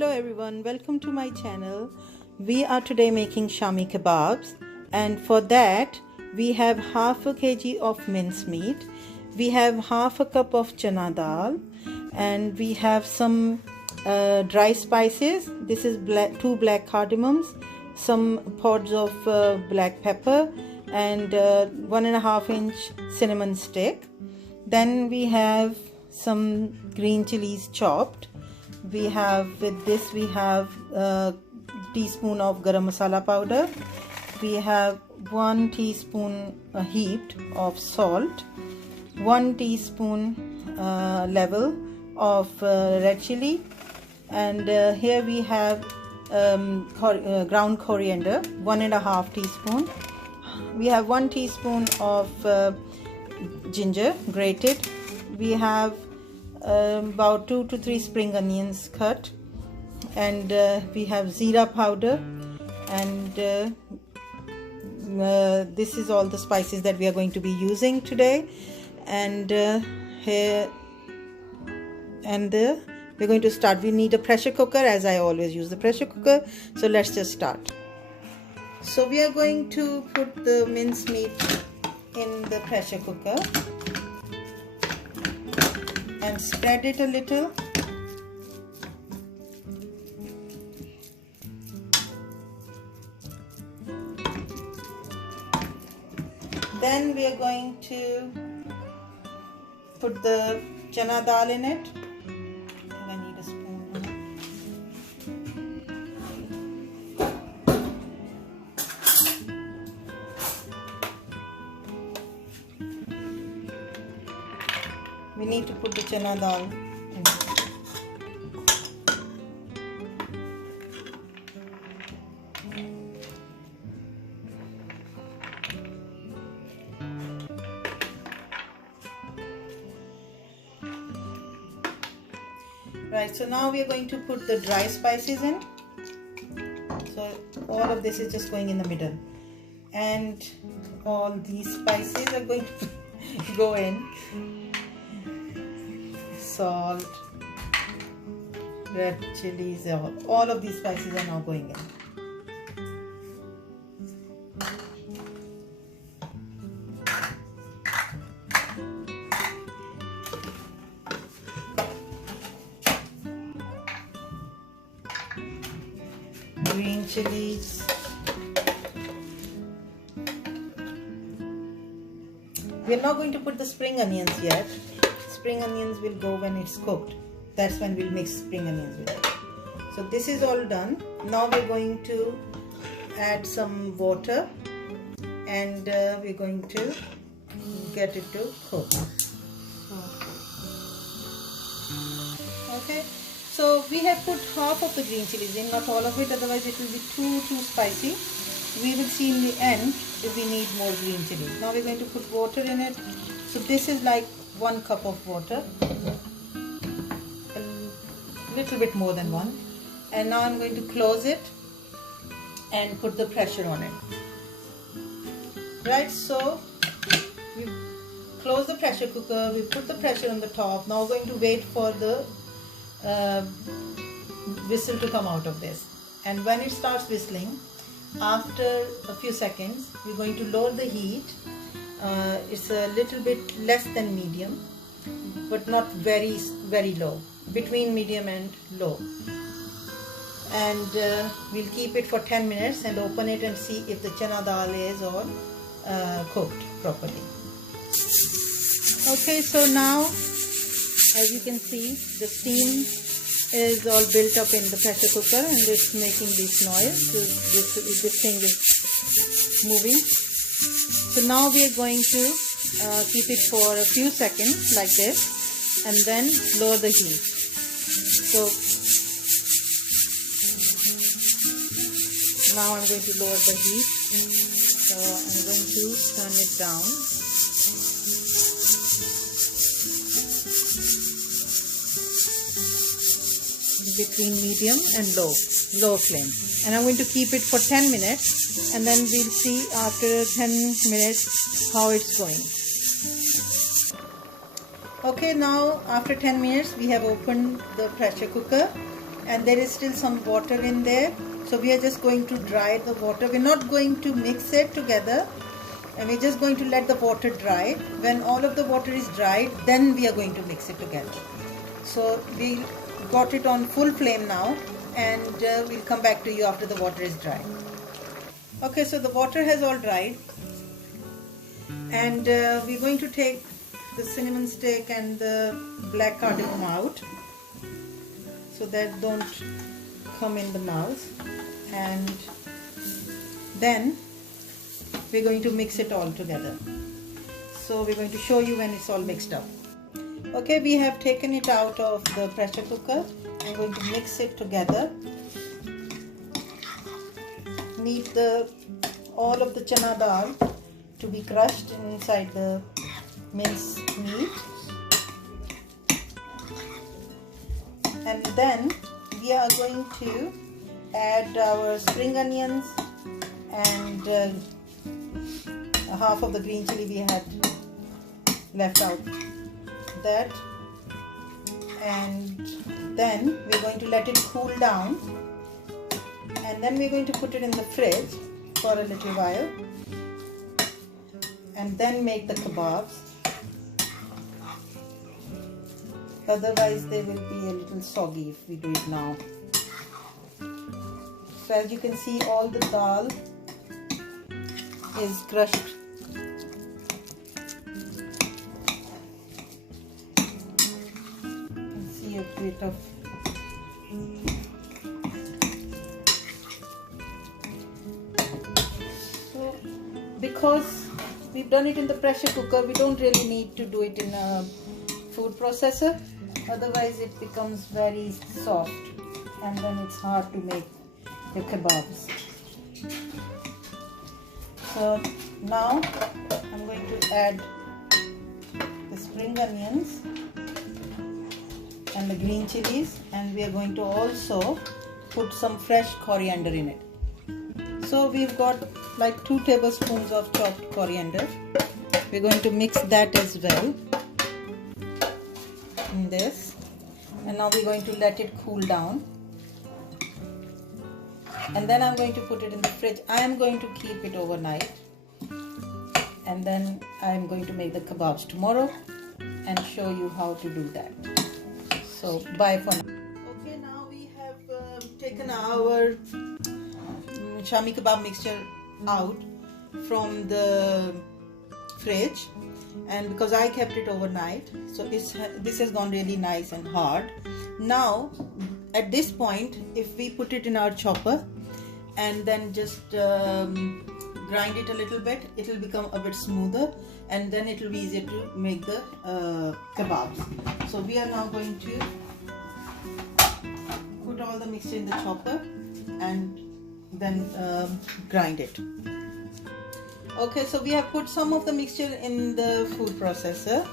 Hello everyone, welcome to my channel. We are today making shami kebabs, and for that we have half a kg of mincemeat, we have half a cup of chana dal, and we have some dry spices. This is two black cardamoms, some pods of black pepper, and 1.5 inch cinnamon stick. Then we have some green chilies chopped. We have a teaspoon of garam masala powder. We have 1 teaspoon heaped of salt, 1 teaspoon level of red chili, and here we have ground coriander, 1.5 teaspoon. We have 1 teaspoon of ginger grated. We have about 2 to 3 spring onions cut, and we have zira powder, and this is all the spices that we are going to be using today. And we're going to start. We need a pressure cooker, as I always use the pressure cooker, so let's just start. So we are going to put the mincemeat in the pressure cooker and spread it a little. Then we are going to put the chana dal in it. I need a spoon now. We need to put the chana dal in. Right, so now we are going to put the dry spices in. So all of this is just going in the middle, and all these spices are going to go in. Salt, red chilies, all of these spices are now going in. Green chilies. We are not going to put the spring onions yet. Spring onions will go when it's cooked. That's when we'll mix spring onions with it. So this is all done. Now we're going to add some water, and we're going to get it to cook. Okay, so we have put half of the green chilies in, not all of it, otherwise it will be too spicy. We will see in the end if we need more green chilies. Now we're going to put water in it. So this is like 1 cup of water, a little bit more than 1, and now I'm going to close it and put the pressure on it. Right, so we close the pressure cooker, we put the pressure on the top. Now we're going to wait for the whistle to come out of this, and when it starts whistling, after a few seconds, we're going to lower the heat. It's a little bit less than medium, but not very low, between medium and low, and we'll keep it for 10 minutes and open it and see if the chana dal is all cooked properly. Okay, so now as you can see, the steam is all built up in the pressure cooker, and it's making this noise. So this thing is moving. So now we are going to keep it for a few seconds like this, and then lower the heat. So now I'm going to lower the heat. So I'm going to turn it down. Between medium and low flame, and I'm going to keep it for 10 minutes, and then we'll see after 10 minutes how it's going. Okay, now after 10 minutes we have opened the pressure cooker, and there is still some water in there, so we are just going to dry the water. We're not going to mix it together, and we're just going to let the water dry. When all of the water is dried, then we are going to mix it together. So we got it on full flame now, and we'll come back to you after the water is dry. Okay, so the water has all dried, and we're going to take the cinnamon stick and the black cardamom out so that don't come in the mouth, and then we're going to mix it all together. So we're going to show you when it's all mixed up. Okay, we have taken it out of the pressure cooker. I'm going to mix it together. Need all of the chana dal to be crushed inside the minced meat, and then we are going to add our spring onions and half of the green chili we had left out, that, and then we're going to let it cool down, and then we're going to put it in the fridge for a little while, and then make the kebabs. Otherwise they will be a little soggy if we do it now. So as you can see, all the dal is crushed. You can see a bit of because we've done it in the pressure cooker, we don't really need to do it in a food processor, otherwise it becomes very soft and then it's hard to make the kebabs. So now I'm going to add the spring onions and the green chilies, and we are going to also put some fresh coriander in it. So we've got like 2 tablespoons of chopped coriander. We're going to mix that as well in this, and now we're going to let it cool down, and then I'm going to put it in the fridge. I am going to keep it overnight, and then I'm going to make the kebabs tomorrow and show you how to do that. So bye for now. Okay, now we have taken our shami kebab mixture out from the fridge, and because I kept it overnight, so this has gone really nice and hard. Now at this point, if we put it in our chopper and then just grind it a little bit, it will become a bit smoother, and then it will be easier to make the kebabs. So we are now going to put all the mixture in the chopper and then grind it. Okay, so we have put some of the mixture in the food processor,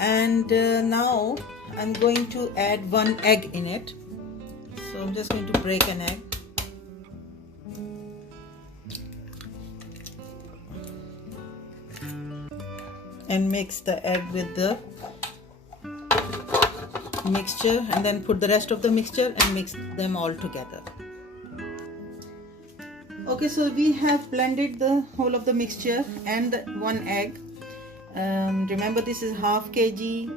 and now I'm going to add 1 egg in it. So I'm just going to break an egg. And mix the egg with the mixture, and then put the rest of the mixture and mix them all together. Okay, so we have blended the whole of the mixture and 1 egg. Remember, this is half kg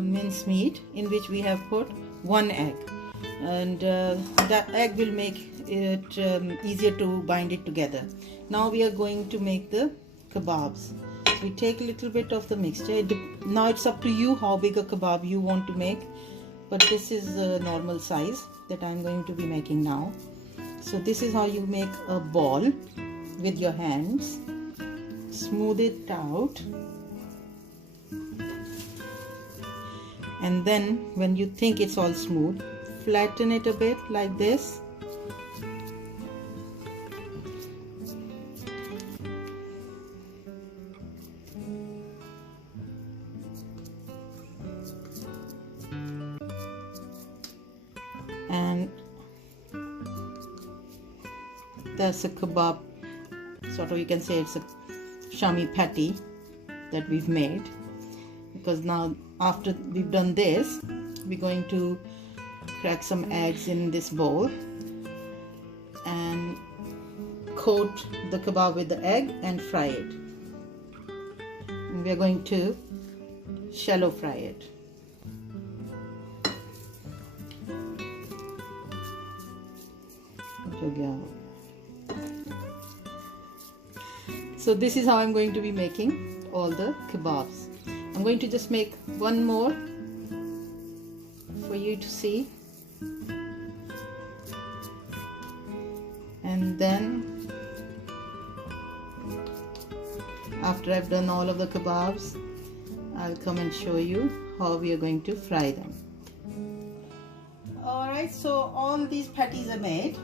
mince meat in which we have put 1 egg, and that egg will make it easier to bind it together. Now we are going to make the kebabs. So we take a little bit of the mixture. Now it's up to you how big a kebab you want to make, but this is the normal size that I'm going to be making now. So this is how you make a ball with your hands. Smooth it out, and then when you think it's all smooth, flatten it a bit like this. And that's a kebab, sort of, you can say it's a shami patty that we've made. Because now after we've done this, we're going to crack some eggs in this bowl and coat the kebab with the egg and fry it. And we are going to shallow fry it. So this is how I'm going to be making all the kebabs. I'm going to just make one more for you to see, and then after I've done all of the kebabs, I'll come and show you how we are going to fry them. Alright, so all these patties are made.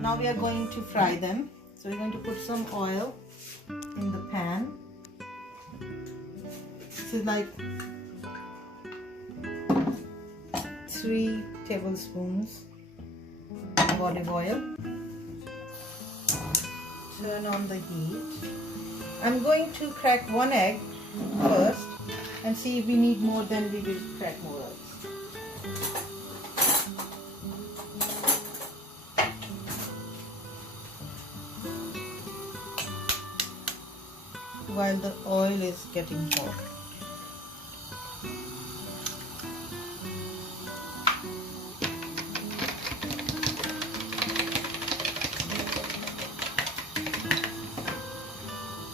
Now we are going to fry them. So we're going to put some oil in the pan. This is like 3 tablespoons of olive oil. Turn on the heat. I'm going to crack 1 egg first and see if we need more, then we will crack more eggs. While the oil is getting hot.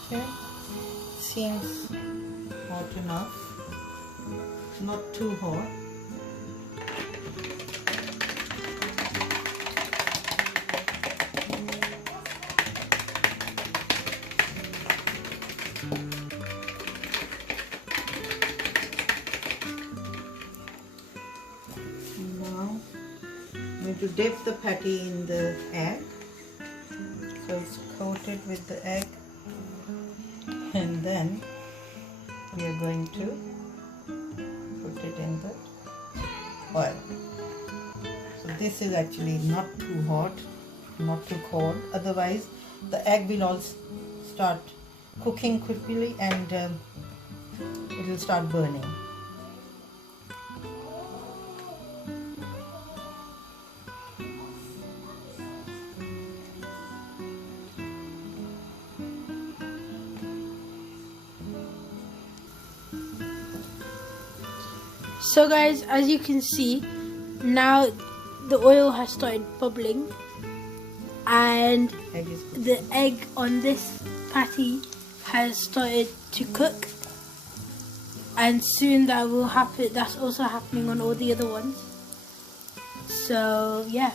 Okay, seems hot enough, not too hot. Now I'm going to dip the patty in the egg, so it's coated with the egg, and then we are going to put it in the oil. So this is actually not too hot, not too cold, otherwise the egg will all start cooking quickly and it will start burning. So guys, as you can see, now the oil has started bubbling and the egg on this patty has started to cook, and soon that will happen. That's also happening on all the other ones. So yeah.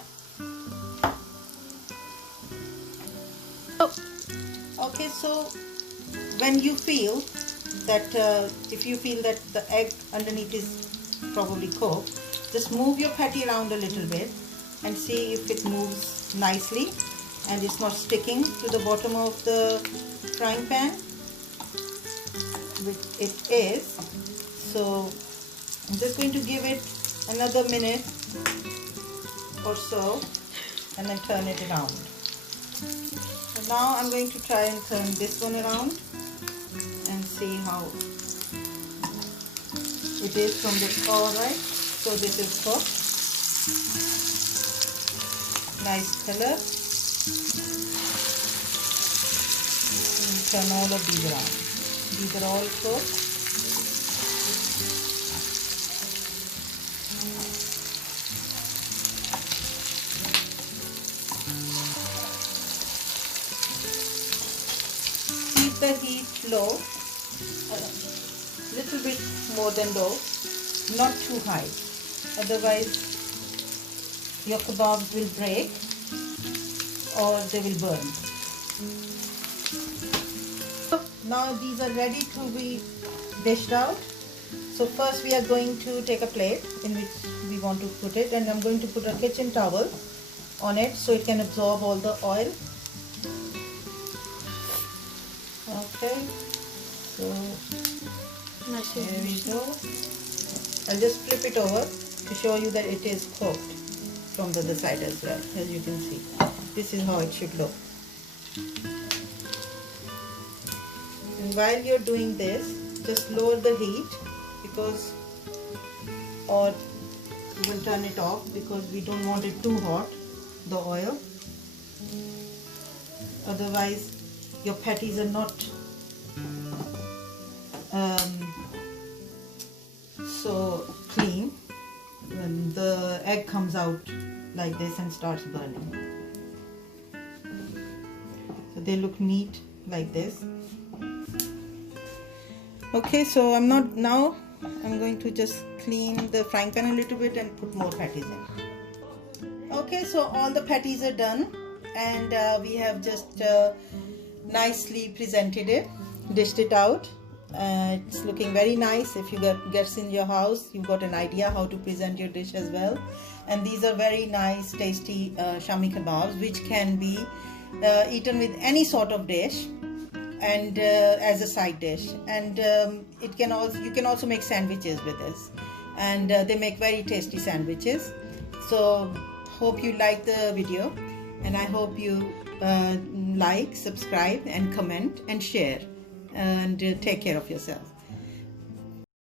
Okay, so when you feel that if you feel that the egg underneath is probably cooked, just move your patty around a little bit and see if it moves nicely and it's not sticking to the bottom of the frying pan, which it is. So I'm just going to give it another minute or so and then turn it around. So now I'm going to try and turn this one around and see how it is from the, alright, so this is cooked, nice color, and turn all of these around, these are all cooked. Keep the heat low, little bit more than low, not too high, otherwise your kebabs will break or they will burn. Now these are ready to be dished out. So first we are going to take a plate in which we want to put it, and I'm going to put a kitchen towel on it so it can absorb all the oil. Okay, so there we go. I'll just flip it over to show you that it is cooked from the other side as well. As you can see, this is how it should look. And while you're doing this, just lower the heat, because or You will turn it off because we don't want it too hot, the oil. Otherwise your patties are not so clean when the egg comes out like this and starts burning. So they look neat like this. Okay, so I'm going to just clean the frying pan a little bit and put more patties in. Okay, so all the patties are done, and we have just nicely presented it, dished it out. It's looking very nice. If you get guests in your house, you've got an idea how to present your dish as well. And these are very nice, tasty shami kebabs, which can be eaten with any sort of dish and as a side dish. And you can also make sandwiches with this, and they make very tasty sandwiches. So hope you like the video, and I hope you like, subscribe and comment and share, and take care of yourself.